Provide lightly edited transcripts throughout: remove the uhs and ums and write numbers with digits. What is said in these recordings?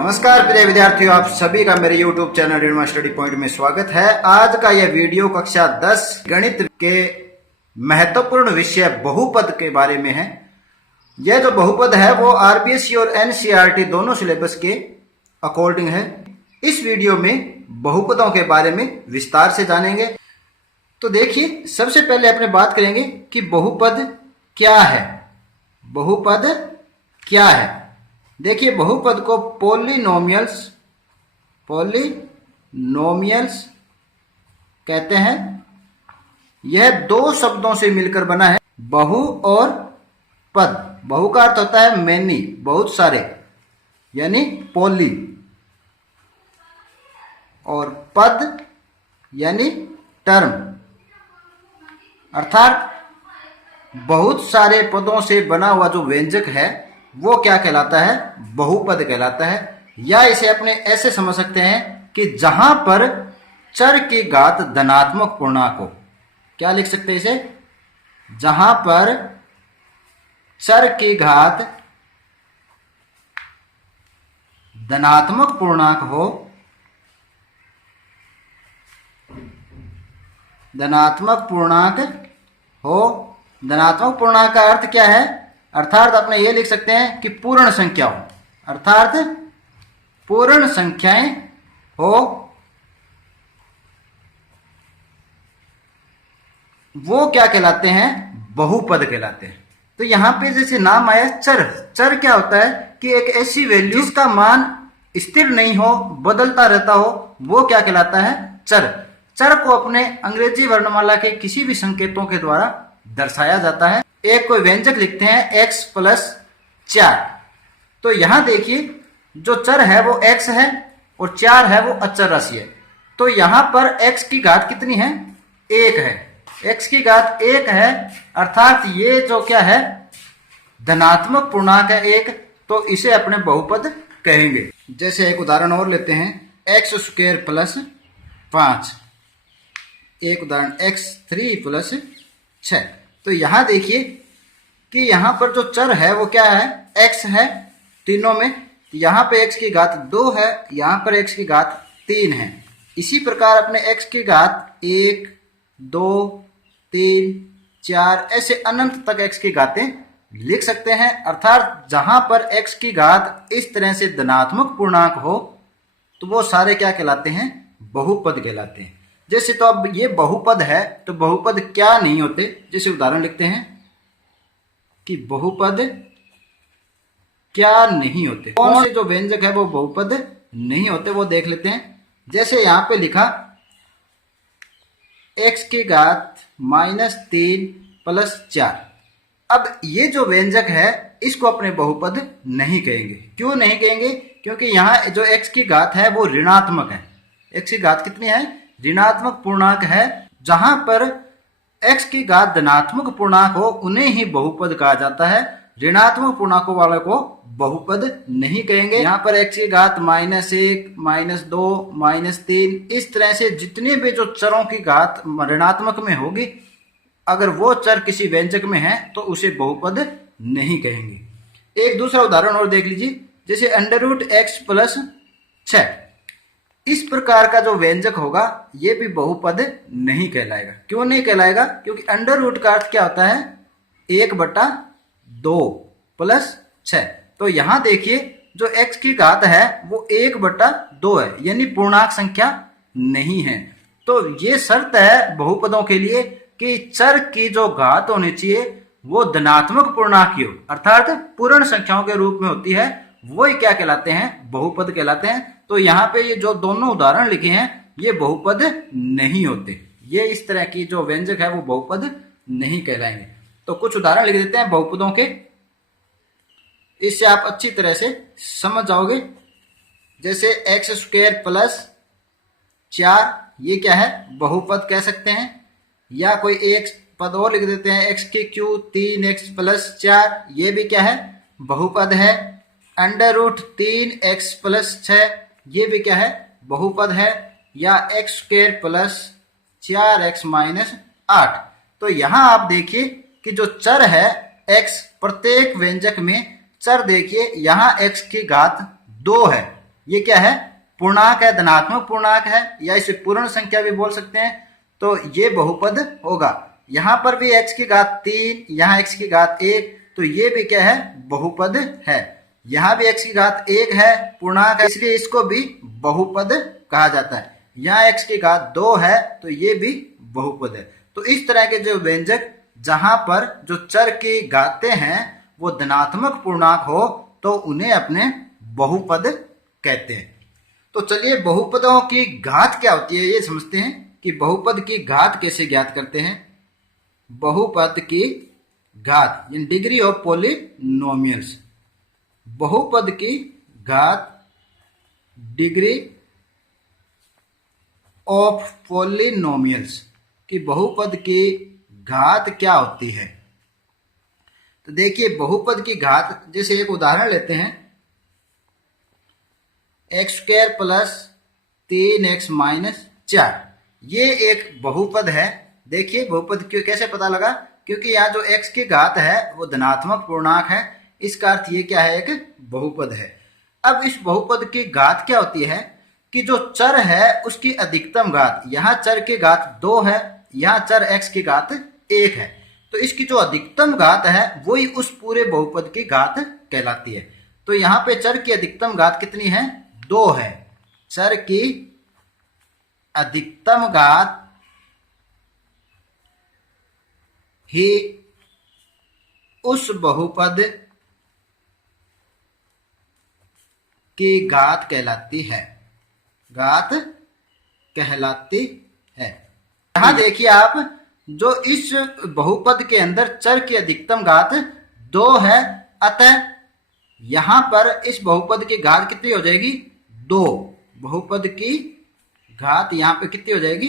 नमस्कार प्रिय विद्यार्थियों, आप सभी का मेरे YouTube चैनल रीडमा स्टडी पॉइंट में स्वागत है। आज का यह वीडियो कक्षा 10 गणित के महत्वपूर्ण विषय बहुपद के बारे में है। यह जो बहुपद है वो आरबीएससी और एनसीईआरटी दोनों सिलेबस के अकॉर्डिंग है। इस वीडियो में बहुपदों के बारे में विस्तार से जानेंगे। तो देखिए, सबसे पहले अपने बात करेंगे कि बहुपद क्या है। बहुपद क्या है? देखिए, बहुपद को पॉलिनोमियल्स कहते हैं। यह दो शब्दों से मिलकर बना है, बहु और पद। बहु का अर्थ होता है मैनी, बहुत सारे, यानी पॉली, और पद यानी टर्म, अर्थात बहुत सारे पदों से बना हुआ जो व्यंजक है वो क्या कहलाता है? बहुपद कहलाता है। या इसे अपने ऐसे समझ सकते हैं कि जहां पर चर की घात धनात्मक पूर्णांक हो। क्या लिख सकते हैं इसे? जहां पर चर की घात धनात्मक पूर्णांक हो, धनात्मक पूर्णांक का अर्थ क्या है? अर्थात अपने ये लिख सकते हैं कि पूर्ण संख्या हो, अर्थात पूर्ण संख्याएं हो, वो क्या कहलाते हैं? बहुपद कहलाते हैं। तो यहां पे जैसे नाम आया चर, चर क्या होता है कि एक ऐसी वैल्यू जिसका मान स्थिर नहीं हो, बदलता रहता हो, वो क्या कहलाता है? चर। चर को अपने अंग्रेजी वर्णमाला के किसी भी संकेतों के द्वारा दर्शाया जाता है। एक कोई व्यंजक लिखते हैं x + 4, तो यहां देखिए जो चर है वो x है और 4 है वो अचर राशि है। तो यहां पर x की घात कितनी है? 1 है। x की घात 1 है, अर्थात ये जो क्या है? धनात्मक पूर्णांक है 1, तो इसे अपने बहुपद कहेंगे। जैसे एक उदाहरण और लेते हैं, x² + 5। एक उदाहरण x3 + 6। तो यहां देखिए कि यहां पर जो चर है वो क्या है? x है तीनों में। यहां पे x की घात 2 है, यहां पर x की घात 3 है। इसी प्रकार अपने x की घात 1, 2, 3, 4 ऐसे अनंत तक x की घातें लिख सकते हैं। अर्थात जहां पर x की घात इस तरह से धनात्मक पूर्णांक हो तो वो सारे क्या कहलाते हैं? बहुपद कहलाते हैं। जैसे तो अब ये बहुपद है, तो बहुपद क्या नहीं होते? जैसे उदाहरण लिखते हैं कि बहुपद क्या नहीं होते। कौन से जो व्यंजक है वो बहुपद नहीं होते, वो देख लेते हैं। जैसे यहां पे लिखा x की घात -3 + 4। अब ये जो व्यंजक है इसको अपने बहुपद नहीं कहेंगे। क्यों नहीं कहेंगे? क्योंकि यहाँ जो x की घात है वो ऋणात्मक है। x की घात कितनी है? ऋणात्मक पूर्णांक है। जहां पर x की घात धनात्मक पूर्णांक हो उन्हें ही बहुपद कहा जाता है। ऋणात्मक पूर्णांकों वाले को बहुपद नहीं कहेंगे। यहाँ पर x की घात -1, -2, -3 इस तरह से जितने भी जो चरों की घात ऋणात्मक में होगी, अगर वो चर किसी व्यंजक में है तो उसे बहुपद नहीं कहेंगे। एक दूसरा उदाहरण और देख लीजिए, जैसे √x + 6। इस प्रकार का जो व्यंजक होगा ये भी बहुपद नहीं कहलाएगा। क्यों नहीं कहलाएगा? क्योंकि अंडर का अर्थ क्या होता है? 1/2 + 6। तो यहां देखिए जो x की घात है वो 1/2 है, यानी पूर्णांक संख्या नहीं है। तो ये शर्त है बहुपदों के लिए कि चर की जो घात होनी चाहिए वो धनात्मक पूर्णांक की हो, अर्थात पूर्ण संख्याओं के रूप में होती है, वही क्या कहलाते हैं? बहुपद कहलाते हैं। तो यहाँ पे ये जो दोनों उदाहरण लिखे हैं ये बहुपद नहीं होते। ये इस तरह की जो व्यंजक है वो बहुपद नहीं कहलाएंगे। तो कुछ उदाहरण लिख देते हैं बहुपदों के, इससे आप अच्छी तरह से समझ जाओगे। जैसे x² + 4, ये क्या है? बहुपद कह सकते हैं। या कोई एक पद और लिख देते हैं, x³ 3x + 4, ये भी क्या है? बहुपद है। √3x + 6, ये भी क्या है? बहुपद है। या x² + 4x - 8। तो यहां आप देखिए कि जो चर है x, प्रत्येक व्यंजक में चर देखिए, यहां x की घात 2 है, ये क्या है, पूर्णांक है, धनात्मक पूर्णांक है, या इसे पूर्ण संख्या भी बोल सकते हैं। तो ये बहुपद होगा। यहाँ पर भी x की घात 3, यहाँ x की घात 1, तो ये भी क्या है, बहुपद है। यहाँ भी x की घात 1 है, पूर्णांक है, इसलिए इसको भी बहुपद कहा जाता है। यहाँ x की घात 2 है, तो ये भी बहुपद है। तो इस तरह के जो व्यंजक जहां पर जो चर की घातें हैं वो धनात्मक पूर्णांक हो तो उन्हें अपने बहुपद कहते हैं। तो चलिए बहुपदों की घात क्या होती है ये समझते हैं कि बहुपद की घात कैसे ज्ञात करते हैं। बहुपद की घात इन डिग्री ऑफ पॉलिनोमियल्स, बहुपद की घात डिग्री ऑफ पॉलिनोमियल्स कि बहुपद की घात क्या होती है। तो देखिए बहुपद की घात, जैसे एक उदाहरण लेते हैं, x² प्लस 3x माइनस 4, ये एक बहुपद है। देखिए बहुपद क्यों कैसे पता लगा, क्योंकि यहाँ जो x की घात है वो धनात्मक पूर्णांक है, इसका अर्थ ये क्या है, एक बहुपद है। अब इस बहुपद की घात क्या होती है कि जो चर है उसकी अधिकतम घात, यहाँ चर की घात 2 है, यहाँ चर x की घात 1 है, तो इसकी जो अधिकतम घात है वही उस पूरे बहुपद की घात कहलाती है। तो यहाँ पे चर की अधिकतम घात कितनी है, 2 है। चर की अधिकतम घात ही उस बहुपद की घात कहलाती है, घात कहलाती है। यहां देखिए आप, जो इस बहुपद के अंदर चर की अधिकतम घात 2 है, अतः यहां पर इस बहुपद की घात कितनी हो जाएगी, 2। बहुपद की घात यहां पे कितनी हो जाएगी,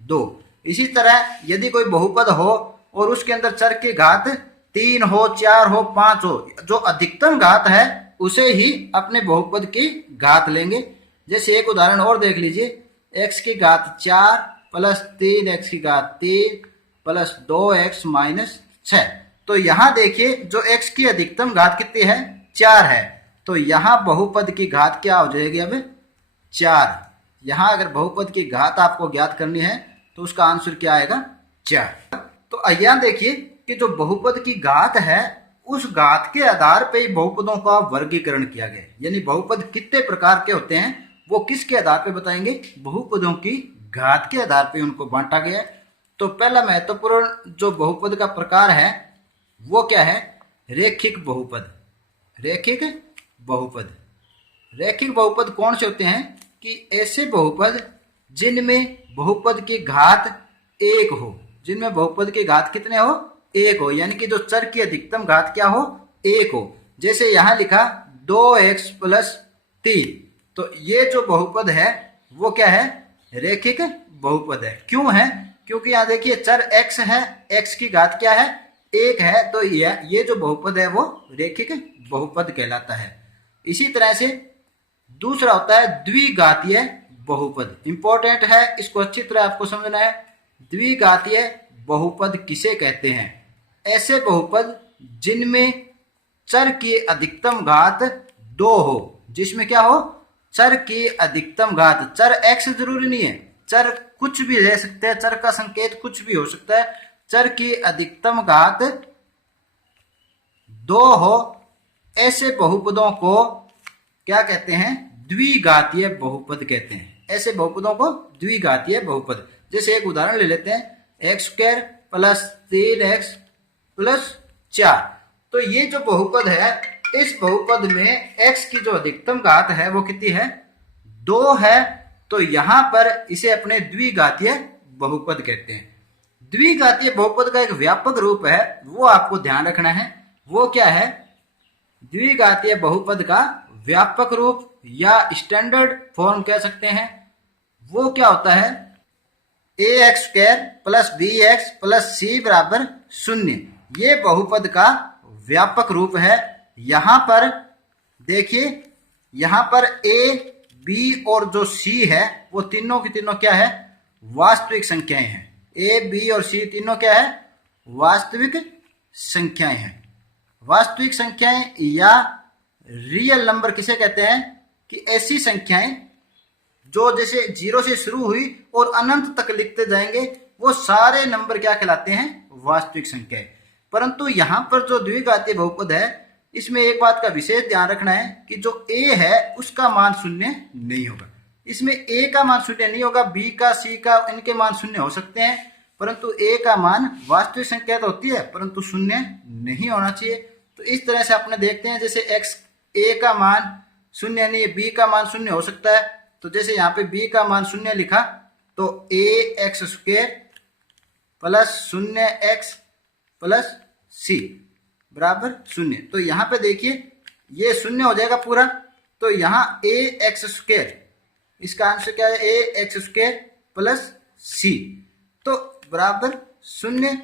2। इसी तरह यदि कोई बहुपद हो और उसके अंदर चर की घात 3 हो, 4 हो, 5 हो, जो अधिकतम घात है उसे ही अपने बहुपद की घात लेंगे। जैसे एक उदाहरण और देख लीजिए, x की घात 4 प्लस 3x की घात 3 प्लस 2x माइनस 6। तो यहां देखिए जो x की अधिकतम घात कितनी है, 4 है, तो यहां बहुपद की घात क्या हो जाएगी, अब 4। यहां अगर बहुपद की घात आपको ज्ञात करनी है तो उसका आंसर क्या आएगा, 4। तो यहाँ देखिए कि जो बहुपद की घात है उस घात के आधार पे ही बहुपदों का वर्गीकरण किया गया है। यानी बहुपद कितने प्रकार के होते हैं वो किसके आधार पे बताएंगे, बहुपदों की घात के आधार पे उनको बांटा गया है। तो पहला महत्वपूर्ण जो बहुपद का प्रकार है वो क्या है, रेखिक बहुपद। रेखिक बहुपद, रेखिक बहुपद कौन से होते हैं कि ऐसे बहुपद जिनमें बहुपद की घात 1 हो, जिनमें बहुपद की घात कितने हो, 1 हो, यानी कि जो चर की अधिकतम घात क्या हो, 1 हो। जैसे यहां लिखा 2x प्लस 3, तो ये जो बहुपद है वो क्या है, रेखिक बहुपद है। क्यों है, क्योंकि यहाँ देखिए चर x है, x की घात क्या है, 1 है, तो ये जो बहुपद है वो रेखिक बहुपद कहलाता है। इसी तरह से दूसरा होता है द्विघातीय बहुपद। इंपॉर्टेंट है, इसको अच्छी तरह आपको समझना है। द्विघातीय बहुपद किसे कहते हैं, ऐसे बहुपद जिनमें चर की अधिकतम घात 2 हो, जिसमें क्या हो, चर की अधिकतम घात, चर x जरूरी नहीं है, चर कुछ भी ले सकते हैं, चर का संकेत कुछ भी हो सकता है, चर की अधिकतम घात 2 हो, ऐसे बहुपदों को क्या कहते हैं, द्विघातीय बहुपद कहते हैं। ऐसे बहुपदों को द्विघातीय बहुपद। जैसे एक उदाहरण ले लेते हैं, x² प्लस 3x प्लस 4। तो ये जो बहुपद है, इस बहुपद में x की जो अधिकतम घात है वो कितनी है, 2 है, तो यहां पर इसे अपने द्विघातीय बहुपद कहते हैं। द्विघातीय बहुपद का एक व्यापक रूप है, वो आपको ध्यान रखना है। वो क्या है, द्विघातीय बहुपद का व्यापक रूप या स्टैंडर्ड फॉर्म कह सकते हैं, वो क्या होता है, ax² plus bx plus c बराबर 0। ये बहुपद का व्यापक रूप है। यहां पर देखिए, यहां पर a, b और जो c है वो तीनों की तीनों क्या है, वास्तविक संख्याएं हैं। a, b और c तीनों क्या है, वास्तविक संख्याएं हैं। वास्तविक संख्याएं या रियल नंबर किसे कहते हैं कि ऐसी संख्याएं जो जैसे 0 से शुरू हुई और अनंत तक लिखते जाएंगे वो सारे नंबर क्या कहलाते हैं, वास्तविक संख्याएं। परंतु यहाँ पर जो द्विघातीय बहुपद है इसमें एक बात का विशेष ध्यान रखना है कि जो a है उसका मान शून्य नहीं होगा। इसमें a का मान शून्य नहीं होगा, b का, c का, इनके मान शून्य हो सकते हैं, परंतु a का मान वास्तविक संख्या तो होती है परंतु शून्य नहीं होना चाहिए। तो इस तरह से अपने देखते हैं, जैसे x a का मान शून्य नहीं है, b का मान शून्य हो सकता है। तो जैसे यहाँ पे b का मान शून्य लिखा तो ax² plus 0x plus c बराबर शून्य। तो यहाँ पे देखिए ये शून्य हो जाएगा पूरा, तो यहाँ ax², इसका आंसर क्या है, ax² प्लस c, तो बराबर शून्य।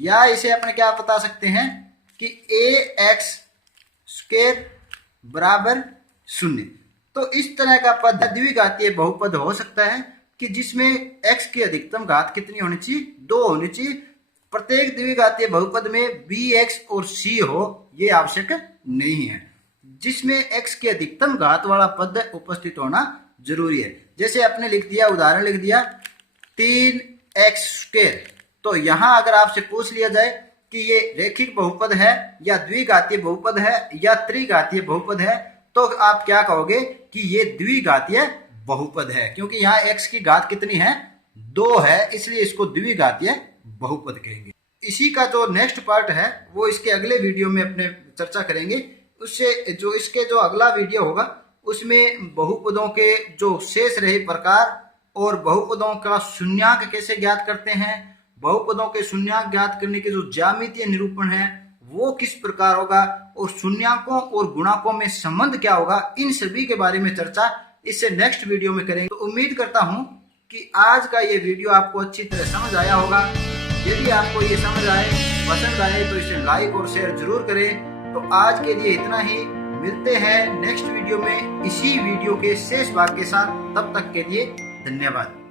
या इसे अपने क्या बता सकते हैं कि ax² बराबर शून्य। तो इस तरह का पद द्विघातीय बहुपद हो सकता है कि जिसमें x की अधिकतम घात कितनी होनी चाहिए, 2 होनी चाहिए। प्रत्येक द्विघातीय बहुपद में bx और c हो ये आवश्यक नहीं है, जिसमें x की अधिकतम घात वाला पद उपस्थित होना जरूरी है। जैसे आपने लिख दिया, उदाहरण लिख दिया 3x², तो यहाँ अगर आपसे पूछ लिया जाए कि ये रेखिक बहुपद है या द्विघातीय बहुपद है या त्रिघातीय बहुपद है, तो आप क्या कहोगे कि ये द्विघातीय बहुपद है, क्योंकि यहाँ x की घात कितनी है, 2 है, इसलिए इसको द्विघातीय बहुपद कहेंगे। इसी का जो नेक्स्ट पार्ट है वो इसके अगले वीडियो में अपने चर्चा करेंगे। उससे जो इसके जो अगला वीडियो होगा उसमें बहुपदों के जो शेष रहे प्रकार और बहुपदों का शून्यांक कैसे ज्ञात करते हैं, बहुपदों के शून्यांक ज्ञात करने के जो ज्यामितीय निरूपण है वो किस प्रकार होगा और शून्यांकों और गुणांकों में संबंध क्या होगा, इन सभी के बारे में चर्चा इससे नेक्स्ट वीडियो में करेंगे। तो उम्मीद करता हूं कि आज का ये वीडियो आपको अच्छी तरह समझ आया होगा। यदि आपको ये समझ आए, पसंद आए तो इसे लाइक और शेयर जरूर करें। तो आज के लिए इतना ही, मिलते हैं नेक्स्ट वीडियो में इसी वीडियो के शेष भाग के साथ। तब तक के लिए धन्यवाद।